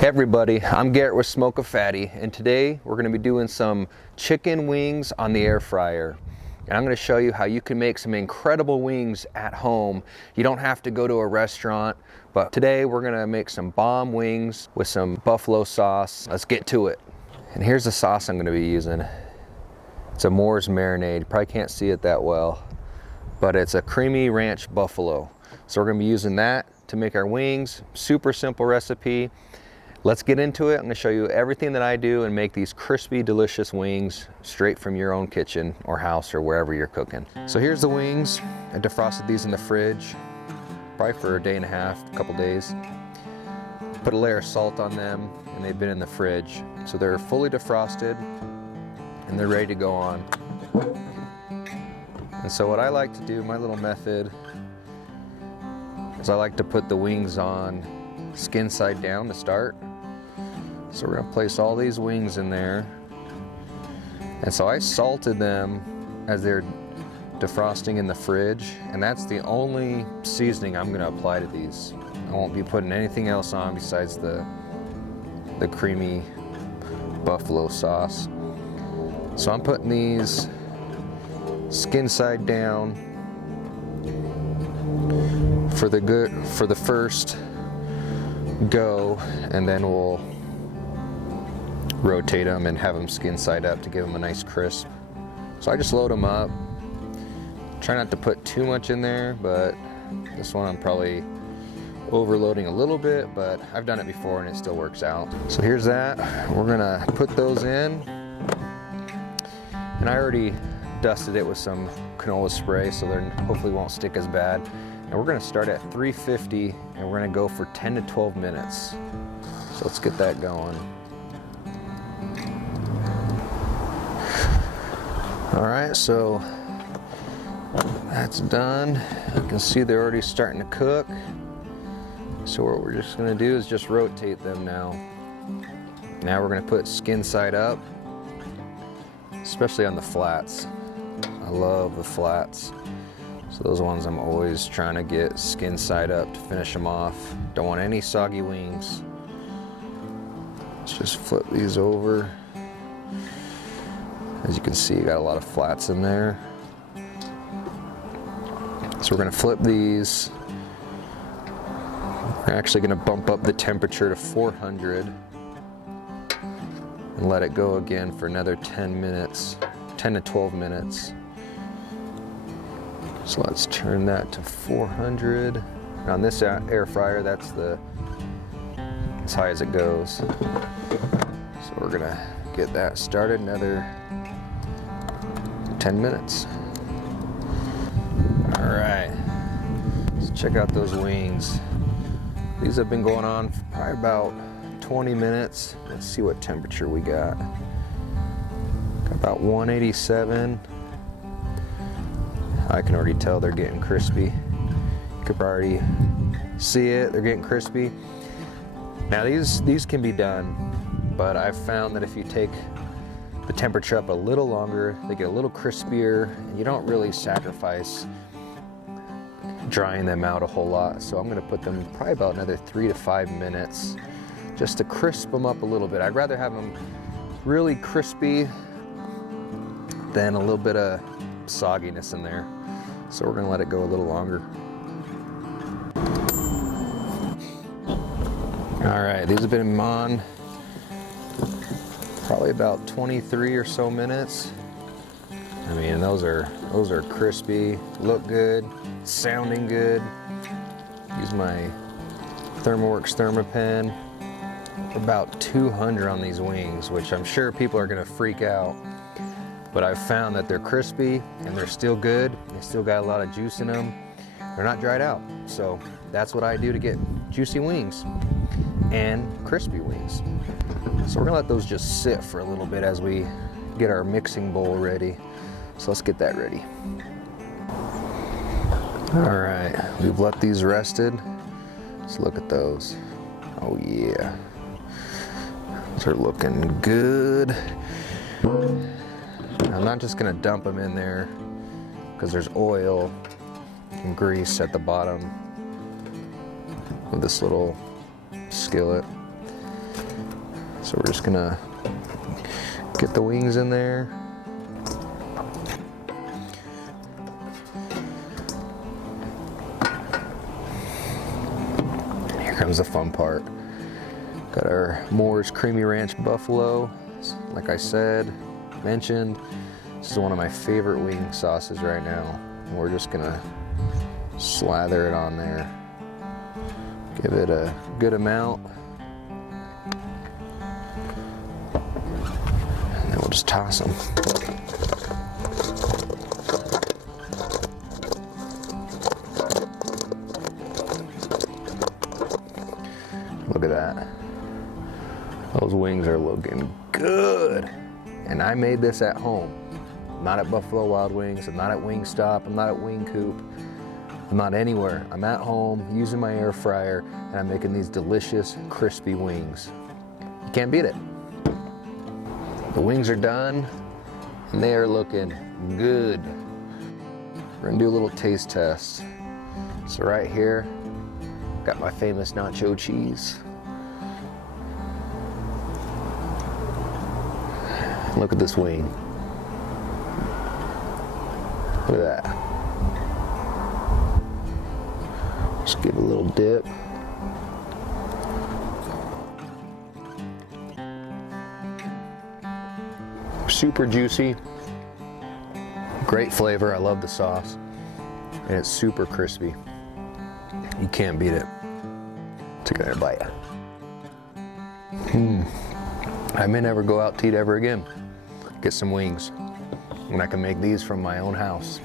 Hey everybody, I'm Garrett with Smoke a Fatty, and today we're going to be doing some chicken wings on the air fryer. And I'm going to show you how you can make some incredible wings at home. You don't have to go to a restaurant, but today we're going to make some bomb wings with some buffalo sauce. Let's get to it. And here's the sauce I'm going to be using. It's a Moore's Marinade. You probably can't see it that well, but it's a creamy ranch buffalo. So we're going to be using that to make our wings. Super simple recipe. Let's get into it. I'm going to show you everything that I do and make these crispy, delicious wings straight from your own kitchen or house or wherever you're cooking. So here's the wings. I defrosted these in the fridge, probably for a day and a half, a couple days. Put a layer of salt on them, and they've been in the fridge. So they're fully defrosted and they're ready to go on. And so what I like to do, my little method, is I like to put the wings on skin side down to start. So we're gonna place all these wings in there. And so I salted them as they're defrosting in the fridge, and that's the only seasoning I'm gonna apply to these. I won't be putting anything else on besides the creamy buffalo sauce. So I'm putting these skin side down for the first go, and then we'll rotate them and have them skin side up to give them a nice crisp. So I just load them up. Try not to put too much in there, but this one I'm probably overloading a little bit, but I've done it before and it still works out. So here's that. We're gonna put those in, and I already dusted it with some canola spray so they hopefully won't stick as bad. And we're gonna start at 350 and we're gonna go for 10 to 12 minutes. So let's get that going. All right, so that's done. You can see they're already starting to cook. So what we're just gonna do is just rotate them now. Now we're gonna put skin side up, especially on the flats. I love the flats. So those ones I'm always trying to get skin side up to finish them off. Don't want any soggy wings. Let's just flip these over. As you can see, you got a lot of flats in there. So we're gonna flip these. We're actually gonna bump up the temperature to 400 and let it go again for another 10 minutes, 10 to 12 minutes. So let's turn that to 400. On this air fryer, that's as high as it goes. So we're gonna get that started another 10 minutes. All right, let's check out those wings. These have been going on for probably about 20 minutes. Let's see what temperature we got. Got about 187. I can already tell they're getting crispy. You could already see it, they're getting crispy. Now these can be done, but I've found that if you take the temperature up a little longer, they get a little crispier, and you don't really sacrifice drying them out a whole lot. So I'm gonna put them probably about another 3 to 5 minutes just to crisp them up a little bit. I'd rather have them really crispy than a little bit of sogginess in there. So we're gonna let it go a little longer. All right, these have been on probably about 23 or so minutes. I mean, those are crispy, look good, sounding good. Use my ThermoWorks ThermaPen. About 200 on these wings, which I'm sure people are gonna freak out. But I've found that they're crispy and they're still good. They still got a lot of juice in them. They're not dried out. So that's what I do to get juicy wings and crispy wings. So we're gonna let those just sit for a little bit as we get our mixing bowl ready. So let's get that ready. All right, we've let these rested. Let's look at those. Oh yeah, those are looking good. I'm not just gonna dump them in there because there's oil and grease at the bottom of this little skillet. So we're just gonna get the wings in there. Here comes the fun part. Got our Moore's Creamy Ranch Buffalo. Like I mentioned, this is one of my favorite wing sauces right now. And we're just gonna slather it on there. Give it a good amount. And then we'll just toss them. Look at that. Those wings are looking good. And I made this at home. I'm not at Buffalo Wild Wings, I'm not at Wingstop, I'm not at Wing Coop. I'm not anywhere. I'm at home using my air fryer and I'm making these delicious, crispy wings. You can't beat it. The wings are done and they are looking good. We're gonna do a little taste test. So right here, got my famous nacho cheese. Look at this wing. Look at that. Just give it a little dip. Super juicy. Great flavor. I love the sauce. And it's super crispy. You can't beat it. Take another bite. I may never go out to eat ever again. Get some wings. And I can make these from my own house.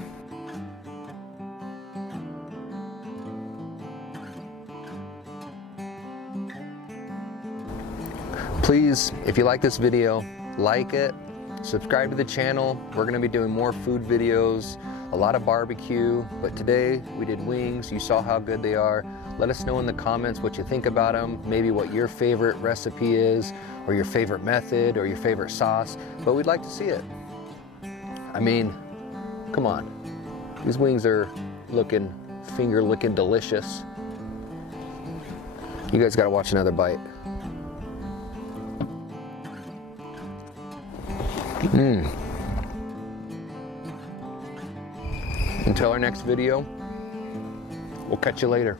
Please, if you like this video, like it, subscribe to the channel. We're gonna be doing more food videos, a lot of barbecue, but today we did wings. You saw how good they are. Let us know in the comments what you think about them, maybe what your favorite recipe is, or your favorite method, or your favorite sauce, but we'd like to see it. I mean, come on. These wings are looking, finger-licking delicious. You guys gotta watch another bite. Until our next video, we'll catch you later.